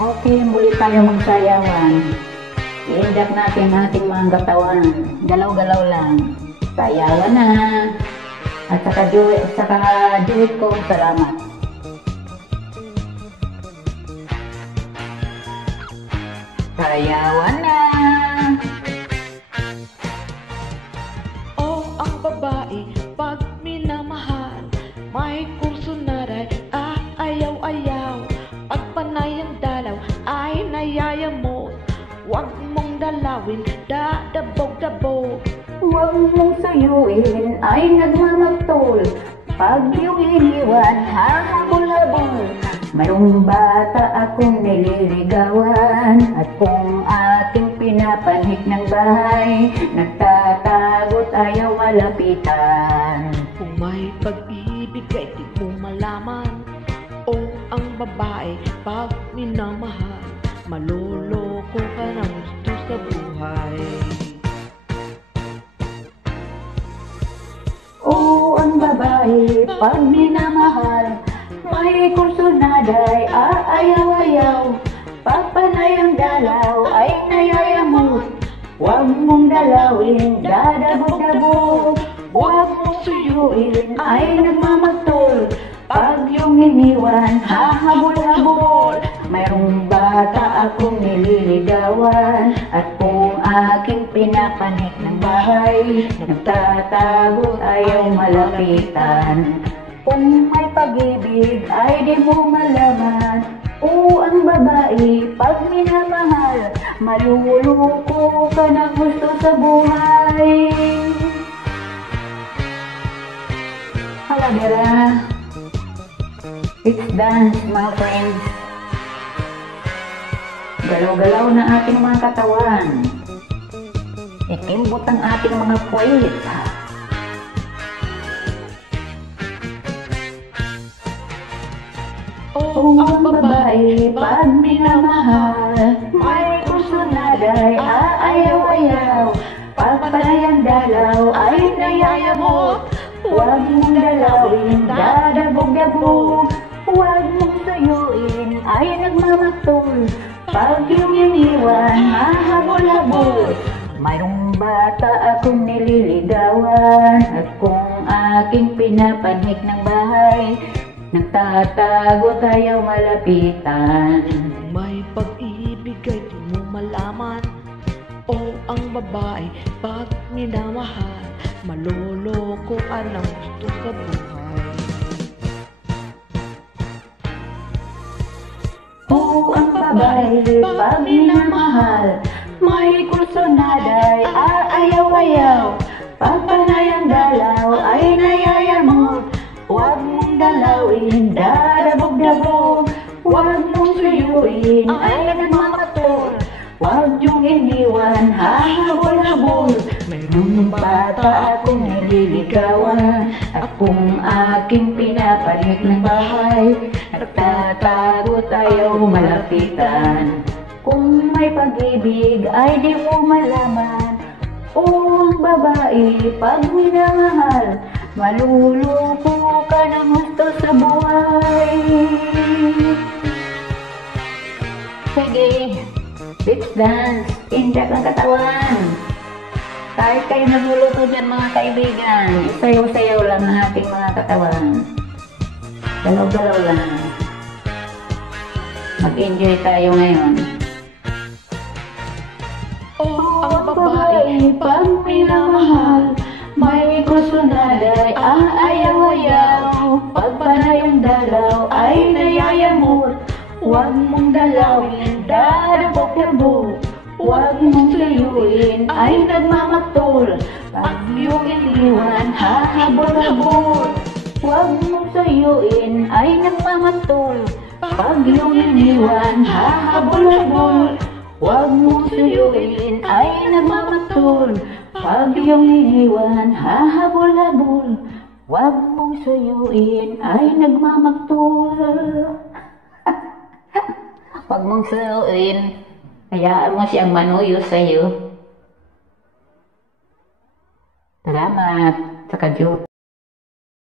Okay, muli tayo magsayawan. I-inject natin ating mga katawan. Galaw-galaw lang. Sayawan na. At saka duit ko. Salamat. Sayawan na. Oh, ang babae, pag minamahal, may kurso na rin, ayaw-ayaw. Pag panay ang dalaw, ay nayayamot. Huwag mong dalawin, dadabog-dabog. Huwag mong sayuin, ay nagmamagtol. Pag yung iniwan, hahabol-habol. Mayroong bata akong nililigawan, at kung aking pinapanik ng bahay, nagtatagot ayaw malapitan. Kung may pag-ibig ay di mo malaman. O ang babae, pag minamahal, maloloko ka ng gusto sa buhay. Oo, ang babae, pag minamahal, may kurso na day, ayaw-ayaw. Pagpanay ang dalaw, ay nayayamot. Huwag mong dalawin, dadabog-dabog. Huwag mong suyuin, ay nagmamagtol. Pag yung iniwan, hahabol-habol. Mayroong bata akong nililigawan, at kung aking pinapanik ng bahay, nagtatagot ayaw malapitan. Kung may pag-ibig ay di mo malaman. Oo, ang babae, pag minamahal, maluloko ka ng gusto sa buhay. Halagara. It's dance, mga friends. Galaw-galaw na ating mga katawan. Ikimbot ang ating mga puwit. Oh, ang babae, pag minamahal, may kurso na day, ayaw-ayaw. Pagpanay ang dalaw, ay nayayamot. Huwag mong dalawin, dadabog-dabog. Huwag mong suyuin, ay nagmamagtol. Pag yung iniwan, hahabol-habol. Mayroong bata akong nililigawan, at kung aking pinapanik ng bahay, nagtatago tayo malapitan. may pag-ibig ay di mo malaman. O ang babae, pag minamahal, maloloko ka ng gusto sa buhay. Oo, ang babae, pag minamahal, may kurso na day, ayaw-ayaw. Pagpanay ang dalaw, ay nayayamot. Huwag mong dalawin, dadabog-dabog. Huwag mong suyuin, ay nagmamagtol. Huwag yung iniwan, hahabol-habol. Mayroong bata akong nililigawan, at kung aking pinapalit ng bahay, nagtatago tayo malapitan. Kung may pag-ibig ay di mo malaman. Oo, ang babae, pag minamahal, maluloko ka ng gusto sa buhay. Sige, let's dance. Inject ang katawan. Kahit kayo nagluluto dyan, mga kaibigan, sayaw-sayaw lang ang ating mga katawan. Galaw-galaw lang. Mag-enjoy tayo ngayon. Oh, ang babae, pag minamahal, may kurso na day, ayaw-ayaw. Pagpanay ang dalaw, ay nayayamot. Huwag mong dalawin, dadabog-dabog. Huwag mong suyuin, ay nagmamagtol. Pag yung iniwan, hahabol-habol. Huwag mong suyuin, ay nagmamagtol. Pag yung iniwan, hahabol-habol. Huwag mong suyuin, ay nagmamagtol. Pag yung iniwan, hahabol-habol. Huwag mong suyuin, ay nagmamagtol. Huwag mong suyuin, hayaan mo siyang manuyo sa'yo. Salamat sa kadyo.